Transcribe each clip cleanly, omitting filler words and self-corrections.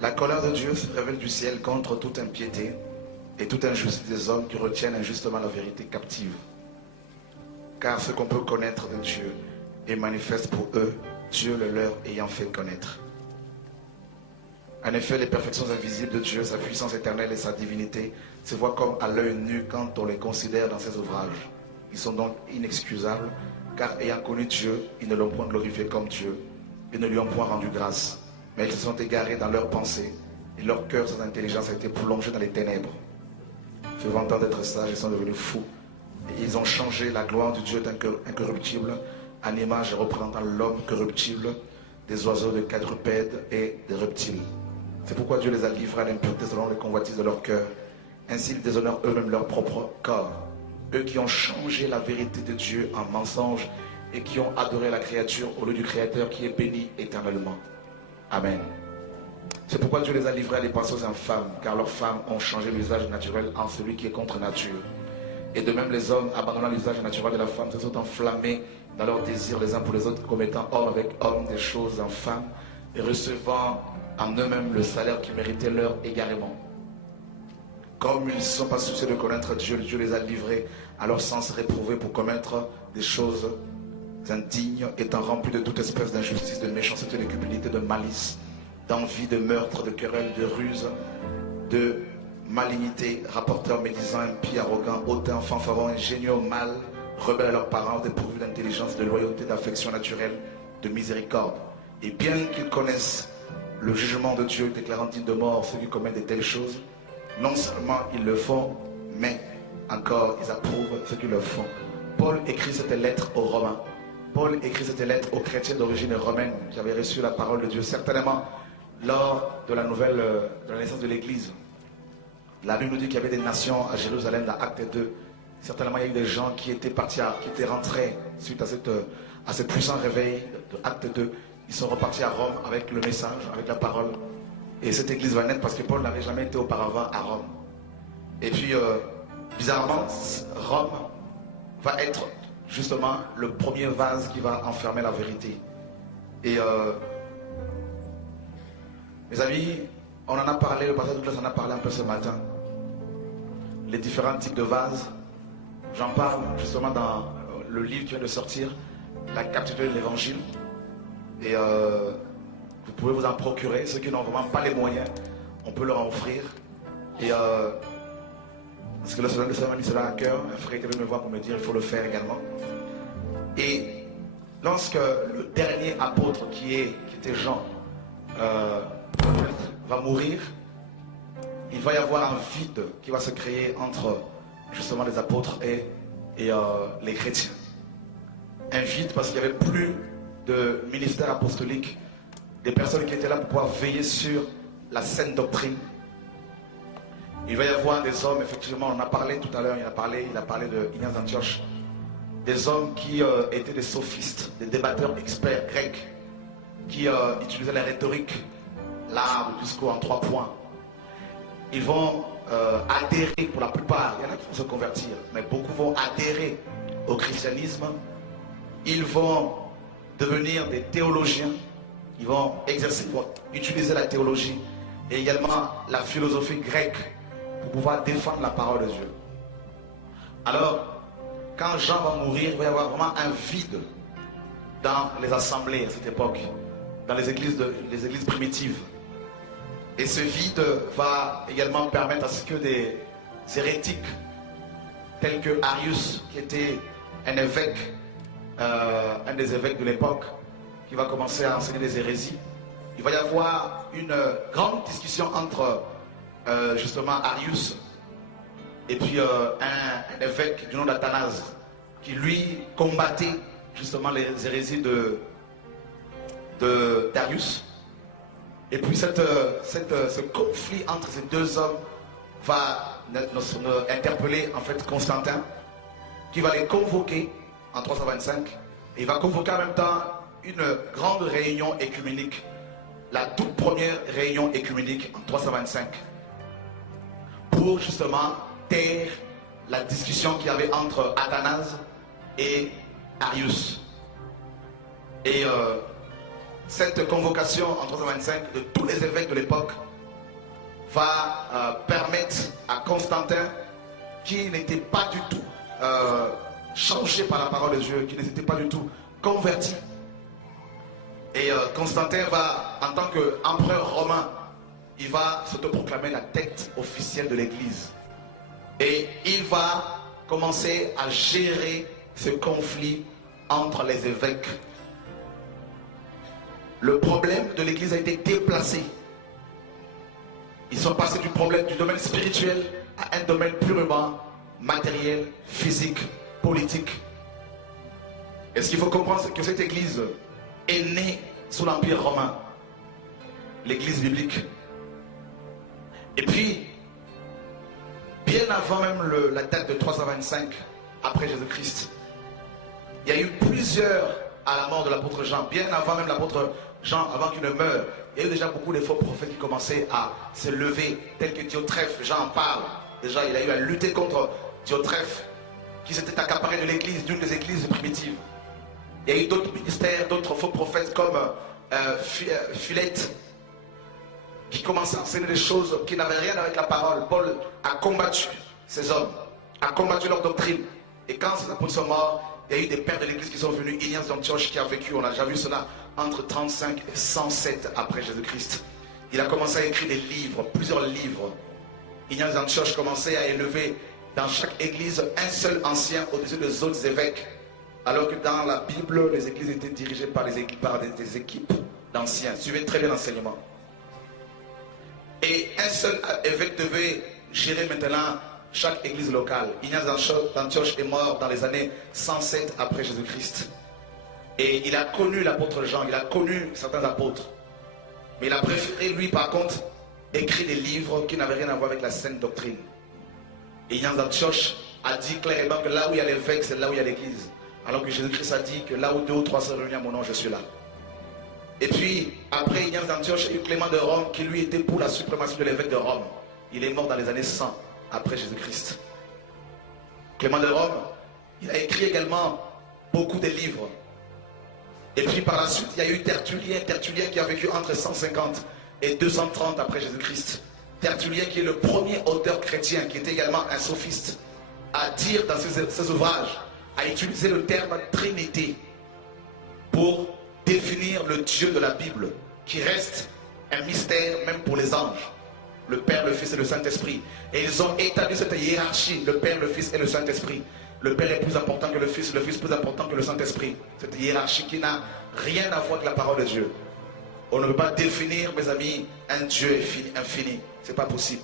La colère de Dieu se révèle du ciel contre toute impiété et toute injustice des hommes qui retiennent injustement la vérité captive. Car ce qu'on peut connaître de Dieu est manifeste pour eux, Dieu le leur ayant fait connaître. En effet, les perfections invisibles de Dieu, sa puissance éternelle et sa divinité se voient comme à l'œil nu quand on les considère dans ses ouvrages. Ils sont donc inexcusables, car ayant connu Dieu, ils ne l'ont point glorifié comme Dieu, et ne lui ont point rendu grâce. Mais ils se sont égarés dans leurs pensées, et leur cœur sans intelligence a été plongé dans les ténèbres. Se vantant d'être sages, ils sont devenus fous, et ils ont changé la gloire du Dieu incorruptible en image représentant l'homme corruptible, des oiseaux, des quadrupèdes et des reptiles. C'est pourquoi Dieu les a livrés à l'impureté selon les convoitises de leur cœur. Ainsi ils déshonorent eux-mêmes leur propre corps. Eux qui ont changé la vérité de Dieu en mensonge et qui ont adoré la créature au lieu du Créateur qui est béni éternellement. Amen. C'est pourquoi Dieu les a livrés à des pensées infâmes, car leurs femmes ont changé l'usage naturel en celui qui est contre nature. Et de même les hommes, abandonnant l'usage naturel de la femme, se sont enflammés dans leurs désirs les uns pour les autres, commettant homme avec homme des choses infâmes et recevant en eux-mêmes le salaire qui méritait leur égarement. Comme ils ne se sont pas souciés de connaître Dieu, Dieu les a livrés à leur sens réprouvé pour commettre des choses indignes, étant remplis de toute espèce d'injustice, de méchanceté, de cupidité, de malice, d'envie, de meurtre, de querelle, de ruse, de malignité, rapporteurs, médisants, impies, arrogants, hautains, fanfarons, ingénieux, mal, rebelles à leurs parents, dépourvus d'intelligence, de loyauté, d'affection naturelle, de miséricorde. Et bien qu'ils connaissent le jugement de Dieu déclarant digne de mort ceux qui commettent de telles choses, non seulement ils le font, mais encore ils approuvent ceux qui le font. Paul écrit cette lettre aux Romains. Paul écrit cette lettre aux chrétiens d'origine romaine qui avaient reçu la parole de Dieu, certainement lors de la naissance de l'Église. La Bible nous dit qu'il y avait des nations à Jérusalem dans Acte 2. Certainement il y a eu des gens qui étaient partis, qui étaient rentrés suite à ce puissant réveil de Acte 2. Ils sont repartis à Rome avec le message, avec la parole. Et cette église va naître parce que Paul n'avait jamais été auparavant à Rome. Et puis, bizarrement, Rome va être justement le premier vase qui va enfermer la vérité. Et mes amis, on en a parlé, le pasteur Douglas en a parlé un peu ce matin. Les différents types de vases. J'en parle justement dans le livre qui vient de sortir, La captivité de l'évangile. Et vous pouvez vous en procurer. Ceux qui n'ont vraiment pas les moyens, on peut leur en offrir. Et parce que le Seigneur m'a mis cela à cœur. Un frère était venu me voir pour me dire il faut le faire également. Et lorsque le dernier apôtre qui était Jean va mourir, il va y avoir un vide qui va se créer entre justement les apôtres et les chrétiens. Un vide parce qu'il n'y avait plus de ministère apostolique, des personnes qui étaient là pour pouvoir veiller sur la saine doctrine. Il va y avoir des hommes, effectivement, on en a parlé tout à l'heure, il a parlé de Ignace d'Antioche, des hommes qui étaient des sophistes, des débatteurs experts grecs, qui utilisaient la rhétorique, l'art, le discours en 3 points. Ils vont adhérer, pour la plupart, il y en a qui vont se convertir, mais beaucoup vont adhérer au christianisme. Ils vont devenir des théologiens, ils vont exercer, ils vont utiliser la théologie et également la philosophie grecque pour pouvoir défendre la parole de Dieu. Alors, quand Jean va mourir, il va y avoir vraiment un vide dans les assemblées à cette époque, dans les églises primitives. Et ce vide va également permettre à ce que des hérétiques tels que Arius, qui était un évêque, un des évêques de l'époque, qui va commencer à enseigner des hérésies. Il va y avoir une grande discussion entre justement Arius et puis un évêque du nom d'Athanase, qui lui combattait justement les hérésies d'Arius. Et puis ce conflit entre ces deux hommes va interpeller en fait Constantin, qui va les convoquer en 325, et il va convoquer en même temps une grande réunion écuménique, la toute première réunion écuménique en 325, pour justement taire la discussion qu'il y avait entre Athanase et Arius. Et cette convocation en 325 de tous les évêques de l'époque va permettre à Constantin, qui n'était pas du tout changé par la parole de Dieu, qui n'était pas du tout converti. Et Constantin va, en tant qu'empereur romain, il va s'autoproclamer la tête officielle de l'Église. Et il va commencer à gérer ce conflit entre les évêques. Le problème de l'Église a été déplacé. Ils sont passés du domaine spirituel à un domaine purement matériel, physique, politique. Et ce qu'il faut comprendre, c'est que cette Église est née sous l'Empire romain, l'Église biblique. Et puis, bien avant même la date de 325 après Jésus-Christ, il y a eu plusieurs, à la mort de l'apôtre Jean, bien avant même l'apôtre Jean, avant qu'il ne meure, il y a eu déjà beaucoup de faux prophètes qui commençaient à se lever, tels que Diotrephe. Jean en parle. Déjà, il a eu à lutter contre Diotrephe, qui s'était accaparé de l'église, d'une des églises primitives. Il y a eu d'autres ministères, d'autres faux prophètes comme Philette, qui commençaient à enseigner des choses qui n'avaient rien avec la parole. Paul a combattu ces hommes, a combattu leur doctrine. Et quand ces apôtres sont morts, il y a eu des pères de l'église qui sont venus. Ignace d'Antioche qui a vécu, on a déjà vu cela, entre 35 et 107 après Jésus-Christ. Il a commencé à écrire des livres, plusieurs livres. Ignace d'Antioche commençait à élever dans chaque église un seul ancien au-dessus des autres évêques. Alors que dans la Bible, les églises étaient dirigées par des équipes d'anciens. Suivez très bien l'enseignement. Et un seul évêque devait gérer maintenant chaque église locale. Ignace d'Antioche est mort dans les années 107 après Jésus-Christ. Et il a connu l'apôtre Jean, il a connu certains apôtres. Mais il a préféré, lui, par contre, écrire des livres qui n'avaient rien à voir avec la saine doctrine. Et Ignace d'Antioche a dit clairement que là où il y a l'évêque, c'est là où il y a l'église. Alors que Jésus-Christ a dit que là où 2 ou 3 sont réunis à mon nom, je suis là. Et puis, après Ignace d'Antioche, il y a eu Clément de Rome qui lui était pour la suprématie de l'évêque de Rome. Il est mort dans les années 100 après Jésus-Christ. Clément de Rome, il a écrit également beaucoup de livres. Et puis par la suite, il y a eu Tertullien qui a vécu entre 150 et 230 après Jésus-Christ. Tertullien qui est le premier auteur chrétien, qui était également un sophiste, à dire dans ses ouvrages, à utiliser le terme Trinité pour définir le Dieu de la Bible, qui reste un mystère même pour les anges. Le Père, le Fils et le Saint-Esprit. Et ils ont établi cette hiérarchie, le Père, le Fils et le Saint-Esprit. Le Père est plus important que le Fils plus important que le Saint-Esprit. Cette hiérarchie qui n'a rien à voir avec la parole de Dieu. On ne peut pas définir, mes amis, un Dieu infini. Ce n'est pas possible.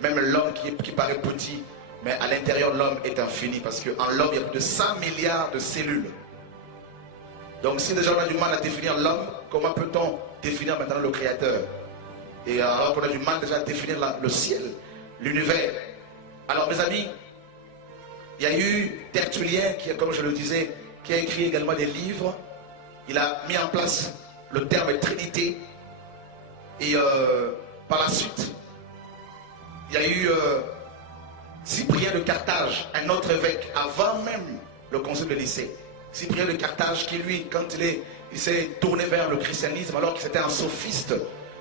Même l'homme qui paraît petit, mais à l'intérieur, l'homme est infini. Parce qu'en l'homme, il y a plus de 100 milliards de cellules. Donc si déjà on a du mal à définir l'homme, comment peut-on définir maintenant le Créateur? Et alors qu'on a du mal déjà à définir le ciel, l'univers. Alors mes amis, il y a eu Tertullien, qui, comme je le disais, qui a écrit également des livres. Il a mis en place le terme Trinité. Et par la suite, il y a eu Cyprien de Carthage, un autre évêque, avant même le concile de Nicée. Cyprien de Carthage qui lui, quand il s'est tourné vers le christianisme, alors qu'il était un sophiste,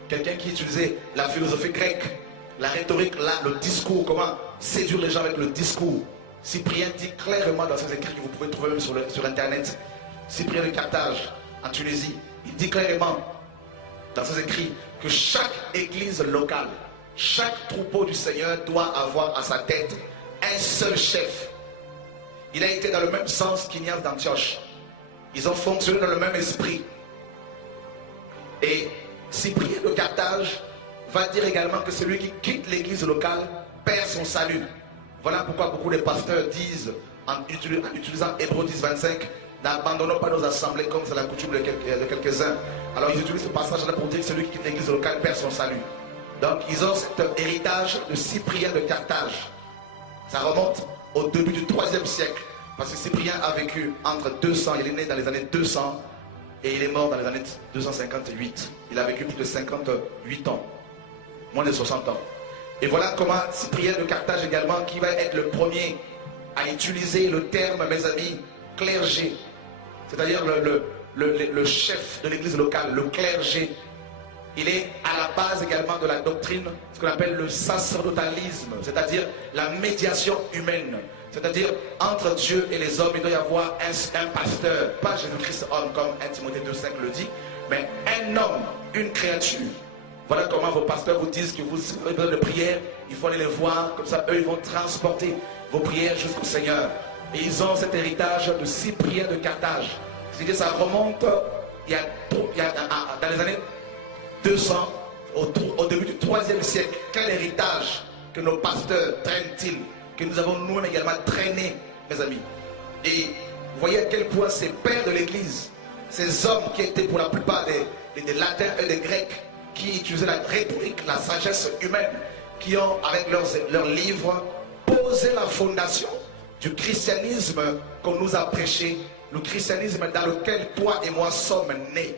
quelqu'un qui utilisait la philosophie grecque, la rhétorique, le discours, comment séduire les gens avec le discours. Cyprien dit clairement dans ses écrits que vous pouvez trouver même sur Internet, Cyprien de Carthage, en Tunisie, il dit clairement dans ses écrits que chaque église locale, chaque troupeau du Seigneur doit avoir à sa tête un seul chef. Il a été dans le même sens qu'Ignace d'Antioche. Ils ont fonctionné dans le même esprit. Et Cyprien de Carthage va dire également que celui qui quitte l'église locale perd son salut. Voilà pourquoi beaucoup de pasteurs disent, en utilisant Hébreux 10, 25, n'abandonnons pas nos assemblées comme c'est la coutume de quelques-uns. Alors ils utilisent ce passage-là pour dire que celui qui quitte l'église locale perd son salut. Donc ils ont cet héritage de Cyprien de Carthage. Ça remonte au début du 3e siècle. Parce que Cyprien a vécu entre 200, il est né dans les années 200 et il est mort dans les années 258. Il a vécu plus de 58 ans, moins de 60 ans. Et voilà comment Cyprien de Carthage également, qui va être le premier à utiliser le terme, mes amis, clergé. C'est-à-dire le chef de l'église locale, le clergé. Il est à la base également de la doctrine, ce qu'on appelle le sacerdotalisme, c'est-à-dire la médiation humaine. C'est-à-dire, entre Dieu et les hommes, il doit y avoir un pasteur, pas Jésus-Christ homme comme 1 Timothée 2,5 le dit, mais un homme, une créature. Voilà comment vos pasteurs vous disent que vous avez besoin de prière, il faut aller les voir, comme ça eux ils vont transporter vos prières jusqu'au Seigneur. Et ils ont cet héritage de 6 prières de Carthage. C'est-à-dire que ça remonte dans les années 200, au début du 3e siècle. Quel héritage que nos pasteurs traînent-ils, que nous avons nous-mêmes également traîné, mes amis. Et vous voyez à quel point ces pères de l'église, ces hommes qui étaient pour la plupart des latins et des grecs, qui utilisaient la rhétorique, la sagesse humaine, qui ont avec leurs livres posé la fondation du christianisme qu'on nous a prêché, le christianisme dans lequel toi et moi sommes nés.